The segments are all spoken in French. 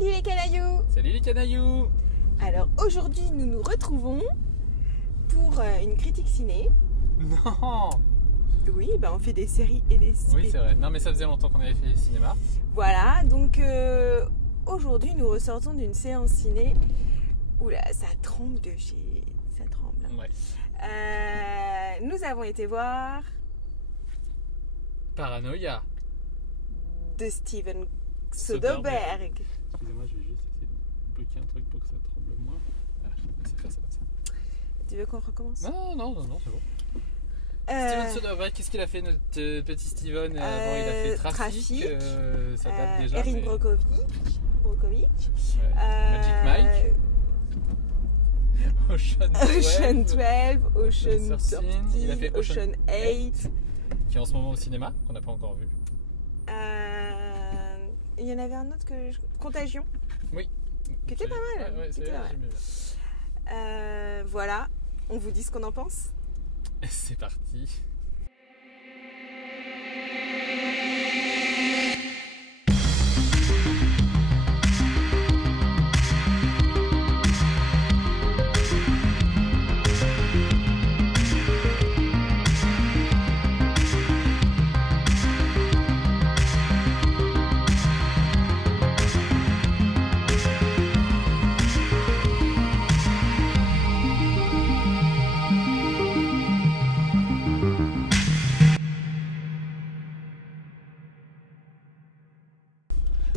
Salut les canailloux! Salut les canailloux! Alors aujourd'hui nous nous retrouvons pour une critique ciné. Non! Oui, on fait des séries et des séries. Oui c'est vrai, non mais ça faisait longtemps qu'on avait fait le cinéma. Voilà, donc aujourd'hui nous ressortons d'une séance ciné. Oula, ça tremble de chez... Ça tremble. Ouais. Nous avons été voir... Paranoia. De Steven Soderbergh. Excusez-moi, je vais juste essayer de bloquer un truc pour que ça tremble moins. Ah, je vais essayer de faire ça comme ça. Tu veux qu'on recommence? Non, c'est bon. Steven Soderbergh, qu'est-ce qu'il a fait notre petit Steven? Avant il a fait Trafic. Ça date déjà. Erin mais... Brockovich. Magic Mike. Ocean 12. Ocean 13, Ocean 13, il a fait Ocean 8. Qui est en ce moment au cinéma, qu'on n'a pas encore vu. Il y en avait un autre Contagion. Oui. Qui était pas mal. Ouais, qui était pas mal. Voilà, on vous dit ce qu'on en pense. C'est parti.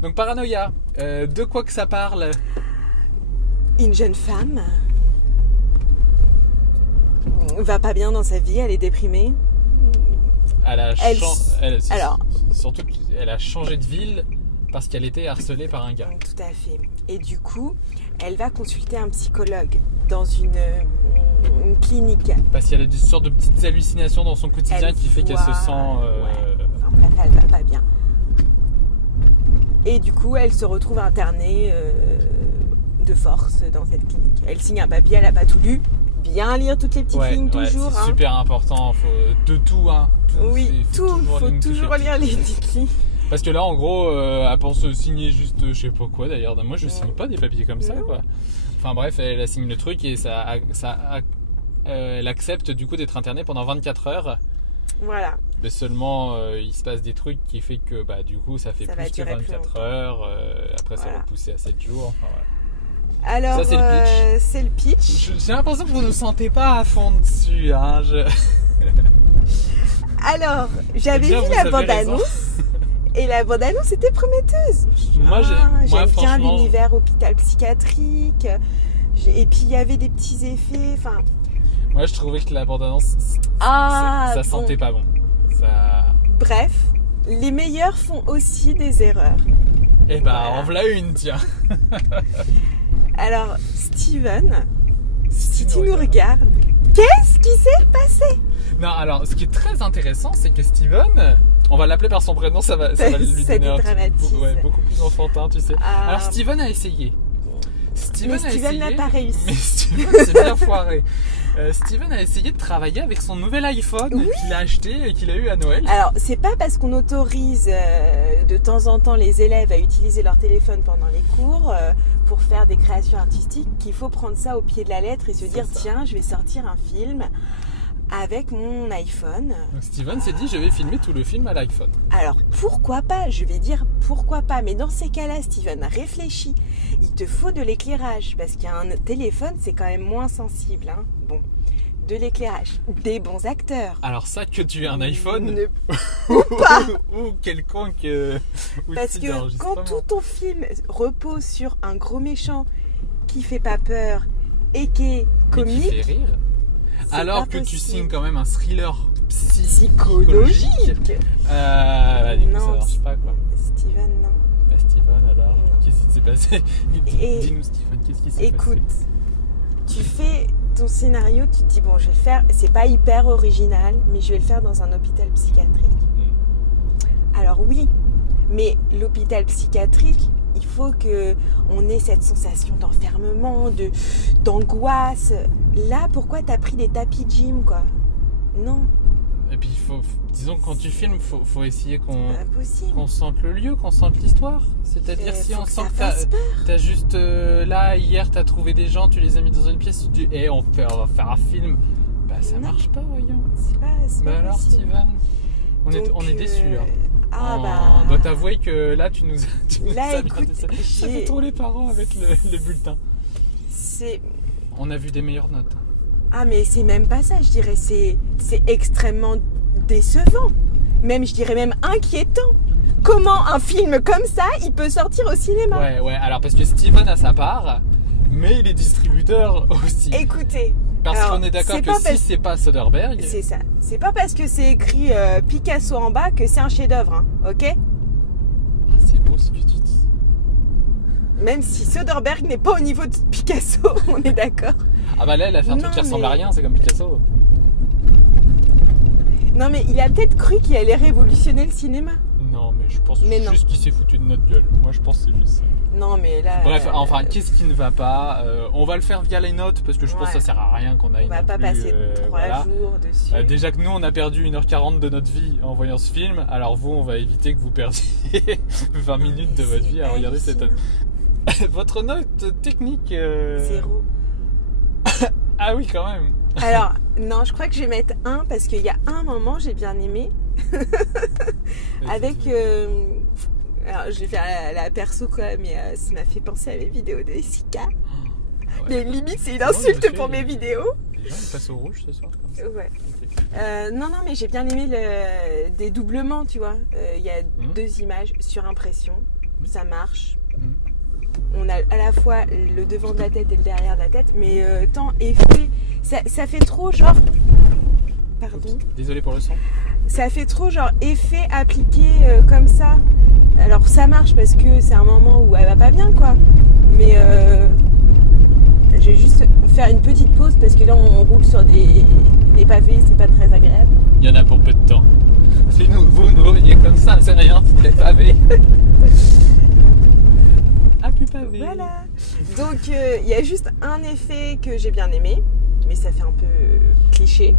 Donc Paranoia, de quoi que ça parle? Une jeune femme va pas bien dans sa vie, elle est déprimée. Surtout qu'elle a changé de ville parce qu'elle était harcelée par un gars. Tout à fait. Et du coup, elle va consulter un psychologue dans une clinique. Parce qu'il y a des sortes de petites hallucinations dans son quotidien qui fait qu'elle se sent... Enfin, elle va pas bien. Et du coup, elle se retrouve internée de force dans cette clinique. Elle signe un papier, elle n'a pas tout lu. Bien lire toutes les petites lignes toujours. C'est super important, de tout. Oui, tout, faut toujours lire les petites lignes. Parce que là, en gros, elle pense signer juste, je sais pas quoi d'ailleurs. Moi, je signe pas des papiers comme ça, quoi. Enfin bref, elle signe le truc et elle accepte du coup d'être internée pendant 24 heures. Voilà. Mais seulement, il se passe des trucs qui fait que du coup, ça fait plus que 24 heures. Après, ça va pousser à 7 jours. Enfin, voilà. Alors, ça, c'est le pitch. J'ai l'impression que vous ne sentez pas à fond dessus. Hein, Alors, j'avais vu la bande-annonce. Et la bande-annonce était prometteuse. Moi, j'aime bien l'univers hôpital psychiatrique. Et puis, il y avait des petits effets. Enfin... Moi, je trouvais que la bande-annonce, ça sentait pas bon. Bref, les meilleurs font aussi des erreurs. Eh en voilà une, tiens. Alors, Steven, si tu nous regardes, qu'est-ce qui s'est passé? Non, alors, ce qui est très intéressant, c'est que Steven, on va l'appeler par son prénom, ça va lui donner beaucoup plus enfantin, tu sais. Alors, Steven a essayé. Steven n'a pas réussi. Mais Steven s'est bien foiré. Steven a essayé de travailler avec son nouvel iPhone qu'il a acheté et qu'il a eu à Noël. Alors, c'est pas parce qu'on autorise de temps en temps les élèves à utiliser leur téléphone pendant les cours pour faire des créations artistiques qu'il faut prendre ça au pied de la lettre et se dire tiens, je vais sortir un film avec mon iPhone. Donc Steven s'est dit je vais filmer tout le film à l'iPhone. Alors pourquoi pas? Je vais dire pourquoi pas. Mais dans ces cas-là, Steven, réfléchis. Il te faut de l'éclairage parce qu'un téléphone, c'est quand même moins sensible. Hein. Bon, de l'éclairage, des bons acteurs. Alors ça, que tu aies un iPhone ou pas ou quelconque parce que quand tout ton film repose sur un gros méchant qui fait pas peur et qui est comique, qui fait rire. Alors que tu signes quand même un thriller psychologique. Du coup, ça marche pas, quoi. Steven, non. Steven, alors, qu'est-ce qui s'est passé? Dis-nous, Steven, qu'est-ce qui s'est passé? Écoute, tu fais ton scénario, tu te dis, bon, je vais le faire, c'est pas hyper original, mais je vais le faire dans un hôpital psychiatrique. Alors oui, mais l'hôpital psychiatrique, il faut qu'on ait cette sensation d'enfermement, d'angoisse. Là, pourquoi t'as pris des tapis de gym, quoi? Non. Et puis, disons que quand tu filmes, faut essayer qu'on sente le lieu, qu'on sente l'histoire. C'est-à-dire, si on sent que t'as juste là, hier, t'as trouvé des gens, tu les as mis dans une pièce, tu dis, on va faire un film. Bah, ça marche pas, voyons. C'est pas alors, possible. Steven, on est déçus. On doit t'avouer que là, tu nous as écoute, ça fait trop les parents avec le bulletin. On a vu des meilleures notes. Ah, mais c'est même pas ça, je dirais. C'est extrêmement décevant. Même, je dirais même inquiétant. Comment un film comme ça, il peut sortir au cinéma? Ouais. Alors, parce que Steven a sa part, mais il est distributeur aussi. Écoutez. Parce qu'on est d'accord que si c'est pas Soderbergh... C'est ça. C'est pas parce que c'est écrit Picasso en bas que c'est un chef-d'œuvre, hein, ok? C'est beau ce que tu dis. Même si Soderbergh n'est pas au niveau de Picasso, on est d'accord. Ah bah là, il a fait un truc qui ressemble à rien, c'est comme Picasso. Non mais il a peut-être cru qu'il allait révolutionner le cinéma. Non mais je pense juste qu'il s'est foutu de notre gueule. Moi je pense que c'est juste ça. Non mais là... Bref, enfin, qu'est-ce qui ne va pas? On va le faire via les notes parce que je pense que ça sert à rien qu'on aille. On va pas passer 3 jours dessus. Déjà que nous on a perdu 1h40 de notre vie en voyant ce film, alors vous on va éviter que vous perdiez 20 minutes de votre vie à regarder cette... Votre note technique... 0. Ah oui quand même. Alors, non, je crois que je vais mettre 1 parce qu'il y a un moment j'ai bien aimé. Avec... alors, je vais faire la perso quoi, mais ça m'a fait penser à mes vidéos de Sika. Mais limite, c'est une insulte pour mes vidéos. Les gens ils passent au rouge ce soir comme ça. Ouais. Okay. Non, mais j'ai bien aimé le dédoublement, tu vois. Il y a 2 images sur impression. Ça marche. On a à la fois le devant de la tête et le derrière de la tête, mais tant effet, ça fait trop genre... Pardon. Désolé pour le son. Ça fait trop genre effet appliqué comme ça. Alors ça marche parce que c'est un moment où elle va pas bien quoi. Mais je vais juste faire une petite pause parce que là on roule sur des pavés, c'est pas très agréable. Il y en a pour peu de temps. Si vous nous voyez comme ça, c'est rien, c'est des pavés. Plus pavé. Voilà. Donc il y a juste un effet que j'ai bien aimé, mais ça fait un peu cliché.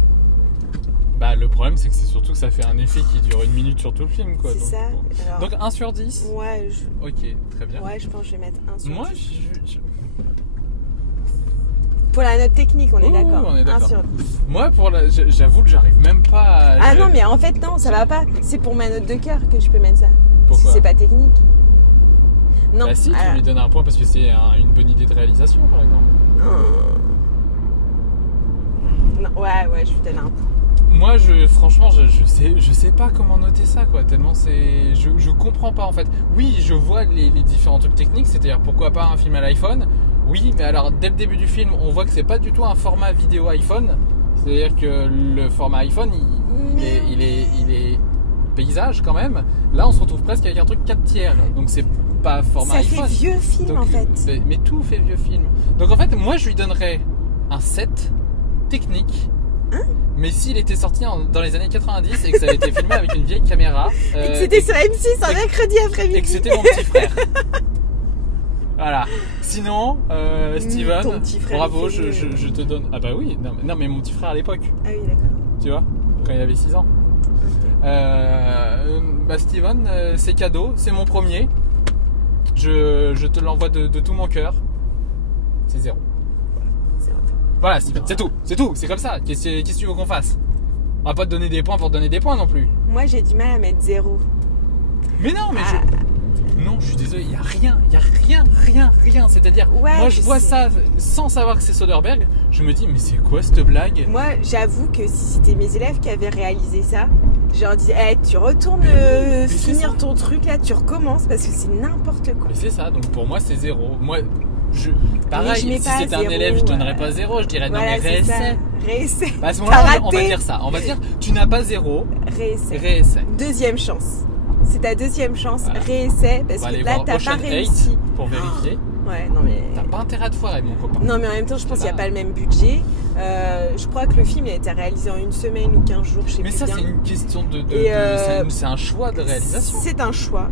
Bah le problème c'est que c'est surtout que ça fait un effet qui dure 1 minute sur tout le film quoi. C'est ça. Alors, donc 1 sur 10. Ouais. Ok, très bien. Ouais, je pense que je vais mettre 1 sur 10. Moi, pour la note technique, on est d'accord. On est d'accord. 1 sur 10. Moi, j'avoue que j'arrive même pas à... Ah non, mais en fait non, ça va pas. C'est pour ma note de cœur que je peux mettre ça. Pourquoi? Si c'est pas technique. Non. Bah si, tu lui donnes un point parce que c'est une bonne idée de réalisation, par exemple. Non, ouais, je lui donne un point. Moi, franchement, je sais pas comment noter ça, quoi. Tellement c'est... Je comprends pas, en fait. Oui, je vois les différents trucs techniques, c'est-à-dire pourquoi pas un film à l'iPhone. Oui, mais alors, dès le début du film, on voit que c'est pas du tout un format vidéo iPhone. C'est-à-dire que le format iPhone, il est paysage, quand même. Là, on se retrouve presque avec un truc 4/3. Donc, c'est pas format iPhone. Ça fait vieux film donc, en fait. Mais tout fait vieux film. Donc en fait, moi je lui donnerais un 7 technique. Mais s'il était sorti dans les années 90 et que ça avait été filmé avec une vieille caméra. Et que c'était sur M6 un mercredi après-midi. Et que c'était mon petit frère. Voilà. Sinon, Steven, ton petit frère bravo, je te donne. Ah bah oui, non mais mon petit frère à l'époque. Ah oui, d'accord. Tu vois, quand il avait 6 ans. Bah Steven, c'est cadeau, c'est mon premier. Je te l'envoie de tout mon cœur. C'est 0. Voilà, Steven, c'est tout, c'est comme ça. Qu'est-ce que tu veux qu'on fasse? On va pas te donner des points pour te donner des points non plus. Moi j'ai du mal à mettre 0. Mais non, mais non, je suis désolé, il y a rien. C'est-à-dire, moi je vois ça sans savoir que c'est Soderbergh, je me dis mais c'est quoi cette blague? Moi j'avoue que si c'était mes élèves qui avaient réalisé ça, je leur disais tu retournes finir ton truc là, tu recommences parce que c'est n'importe quoi. Mais c'est ça, donc pour moi c'est 0. Moi, pareil, si c'était un élève, je donnerais pas 0, je dirais non mais réessaie. Réessaie. Bah, à ce moment-là, on va dire ça. On va dire tu n'as pas 0. Réessaie. Deuxième chance. C'est ta deuxième chance. Voilà. Réessaie parce que là t'as pas réussi. Pour vérifier. Ouais, non mais. T'as pas intérêt à te foirer, mon copain. Non mais en même temps, je pense qu'il n'y a pas le même budget. Je crois que le film a été réalisé en 1 semaine ou 15 jours, je sais plus. Mais ça, bien. c'est une question c'est un choix de réalisation. C'est un choix.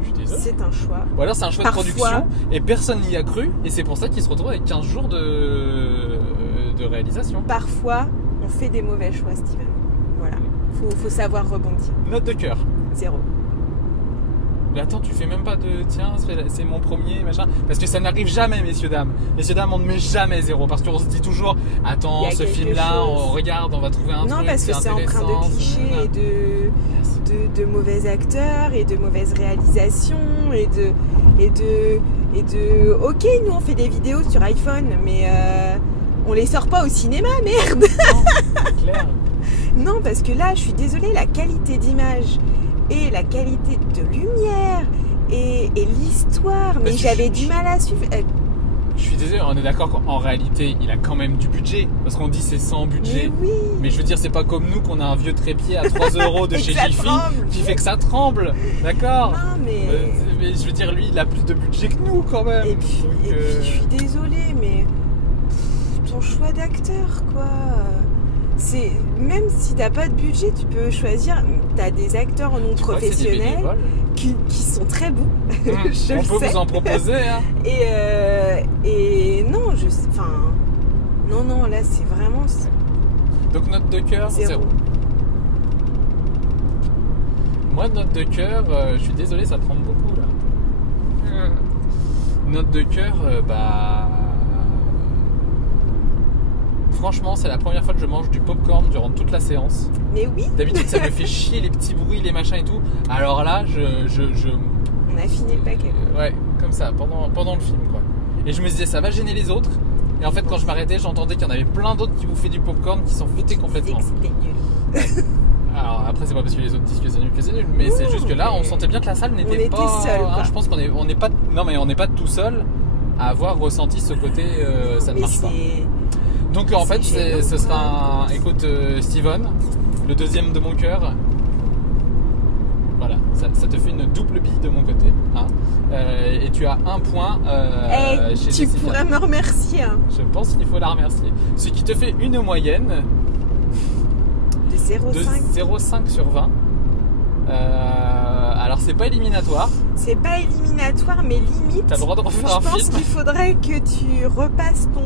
Je suis désolé. C'est un choix. Ou alors c'est un choix de production et personne n'y a cru et c'est pour ça qu'il se retrouve avec 15 jours de réalisation. Parfois, on fait des mauvais choix, Steven. Voilà. Faut savoir rebondir. Note de cœur. 0. Mais attends, tu fais même pas de tiens, c'est mon premier, machin. Parce que ça n'arrive jamais, messieurs, dames. Messieurs, dames, on ne met jamais 0. Parce qu'on se dit toujours, attends, ce film-là, on regarde, on va trouver un truc. Non, parce que c'est empreint de clichés et de mauvais acteurs et de mauvaises réalisations et de. Ok, nous on fait des vidéos sur iPhone, mais on les sort pas au cinéma, merde. Non, clair. Non, parce que là, je suis désolée, la qualité d'image et la qualité de lumière et l'histoire, mais j'avais du mal à suivre. Je suis désolé, on est d'accord qu'en réalité, il a quand même du budget. Parce qu'on dit c'est sans budget. Mais oui. Mais je veux dire, c'est pas comme nous qu'on a un vieux trépied à 3 € de chez Jiffy qui fait que ça tremble. D'accord. Non, mais je veux dire, lui, il a plus de budget que nous quand même. Et puis je suis désolée, mais ton choix d'acteur, quoi. C'est même si t'as pas de budget, tu peux choisir. T'as des acteurs non professionnels qui sont très bons. On peut vous en proposer. Hein. Et non, non, là c'est vraiment. Donc note de cœur 0. Moi note de cœur, je suis désolé, ça tremble beaucoup là. Note de cœur, franchement, c'est la première fois que je mange du popcorn durant toute la séance. Mais oui. D'habitude, ça me fait chier les petits bruits, les machins et tout. Alors là, on a fini le paquet. Ouais, comme ça, pendant le film, quoi. Et je me disais, ça va gêner les autres. Et en fait, quand je m'arrêtais, j'entendais qu'il y en avait plein d'autres qui bouffaient du popcorn qui s'en foutaient complètement. C'était nul. Alors après, c'est pas parce que les autres disent que c'est nul, mais c'est juste que là, on sentait bien que la salle n'était pas. On était seul. Je pense qu'on n'est pas. Non, mais on n'est pas tout seul à avoir ressenti ce côté. Ça ne marche pas. Donc en fait, ce sera un. Écoute, Steven, le deuxième de mon cœur. Voilà, ça te fait une double bille de mon côté. Hein. Et tu as un point chez tu Jessica. Pourrais me remercier. Hein. Je pense qu'il faut la remercier. Ce qui te fait une moyenne de 0,5 sur 20. Alors c'est pas éliminatoire. C'est pas éliminatoire, mais limite. T'as le droit de refaire un film. Je pense qu'il faudrait que tu repasses ton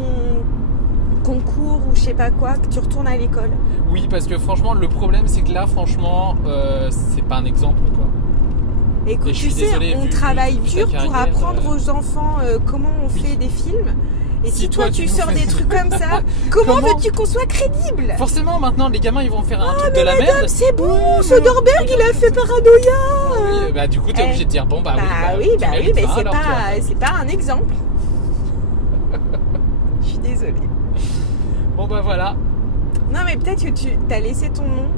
concours ou je sais pas quoi, que tu retournes à l'école. Oui, parce que franchement, le problème c'est que là, franchement, c'est pas un exemple, quoi. Écoute, tu sais, on travaille dur pour apprendre aux enfants comment on fait des films. Et si toi tu sors des trucs comme ça, comment veux-tu qu'on soit crédible? Forcément, maintenant les gamins ils vont faire un truc de la merde. C'est bon, Soderbergh il a fait Paranoia. Oui, bah du coup t'es obligé de dire bon oui, mais c'est pas un exemple. Je suis désolée. Bon bah voilà. Non mais peut-être que tu as laissé ton nom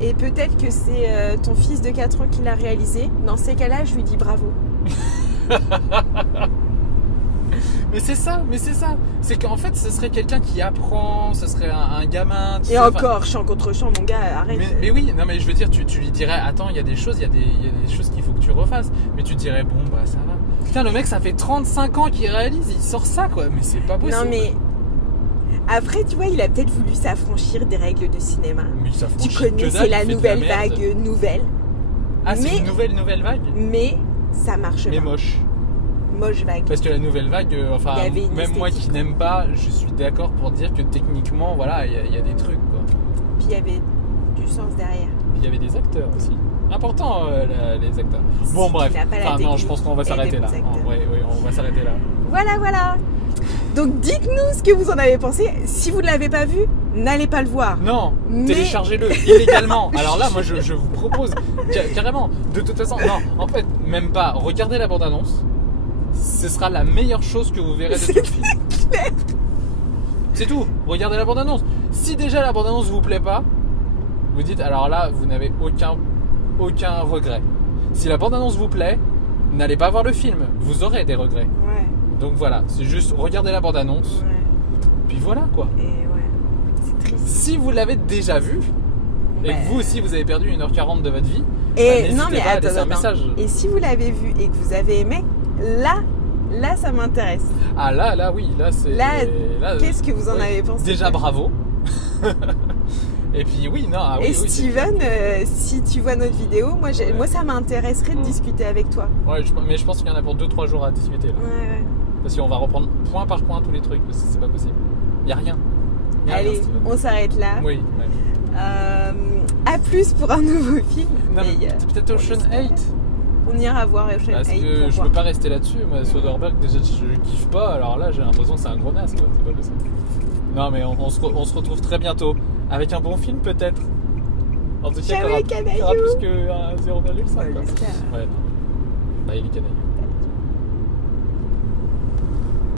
et peut-être que c'est ton fils de 4 ans qui l'a réalisé. Dans ces cas-là, je lui dis bravo. Mais c'est ça. C'est qu'en fait, ce serait quelqu'un qui apprend, ce serait un gamin. Et encore, chant contre chant, mon gars, arrête. Mais oui, non mais je veux dire, tu lui dirais, attends, il y a des choses qu'il faut que tu refasses. Mais tu dirais, bon bah ça va. Putain, le mec, ça fait 35 ans qu'il réalise, il sort ça quoi. Mais c'est pas possible. Non mais après, tu vois, il a peut-être voulu s'affranchir des règles de cinéma. Mais tu connais, c'est la nouvelle vague nouvelle. Ah, c'est une nouvelle vague. Mais ça marche pas. Mais moche vague. Parce que la nouvelle vague, même moi qui n'aime pas, je suis d'accord pour dire que techniquement, voilà, il y a des trucs quoi. Puis il y avait du sens derrière. Puis il y avait des acteurs aussi. Important les acteurs. Bon bref. Non, je pense qu'on va s'arrêter là. Oui, on va s'arrêter là. Voilà. Donc dites-nous ce que vous en avez pensé. Si vous ne l'avez pas vu, n'allez pas le voir. Non, téléchargez-le illégalement. Alors là, moi je vous propose carrément. De toute façon, non, en fait, même pas. Regardez la bande-annonce. Ce sera la meilleure chose que vous verrez de tout le film. C'est tout. Regardez la bande-annonce. Si déjà la bande-annonce vous plaît pas, vous dites alors là, vous n'avez aucun regret. Si la bande-annonce vous plaît, n'allez pas voir le film. Vous aurez des regrets. Ouais. Donc voilà, c'est juste regardez la bande-annonce. Ouais. Puis voilà quoi. Et ouais, c'est triste. Si vous l'avez déjà vu et que vous aussi vous avez perdu 1h40 de votre vie, non mais pas à laisser un message. Et si vous l'avez vu et que vous avez aimé, là ça m'intéresse. Ah là oui, là c'est. Là, qu'est-ce que vous en avez pensé? Déjà bravo. Et puis oui, non. Ah, oui, et Steven, si tu vois notre vidéo, moi ça m'intéresserait de discuter avec toi. Ouais, mais je pense qu'il y en a pour 2-3 jours à discuter là. Ouais. Parce qu'on va reprendre point par point tous les trucs, parce que c'est pas possible. Il n'y a rien. Allez, on s'arrête là. Oui. À plus pour un nouveau film. Non, mais peut-être Ocean 8. On ira voir Ocean 8. Parce que je peux pas rester là-dessus. Moi, Soderbergh, déjà, je kiffe pas. Alors là, j'ai l'impression que c'est un gros naze, quoi. C'est pas possible. Non, mais on se retrouve très bientôt. Avec un bon film, peut-être. En tout cas, il y aura plus que 0,5. Ouais, quoi. j'espère. Ouais, non. Bah, il est canailleux.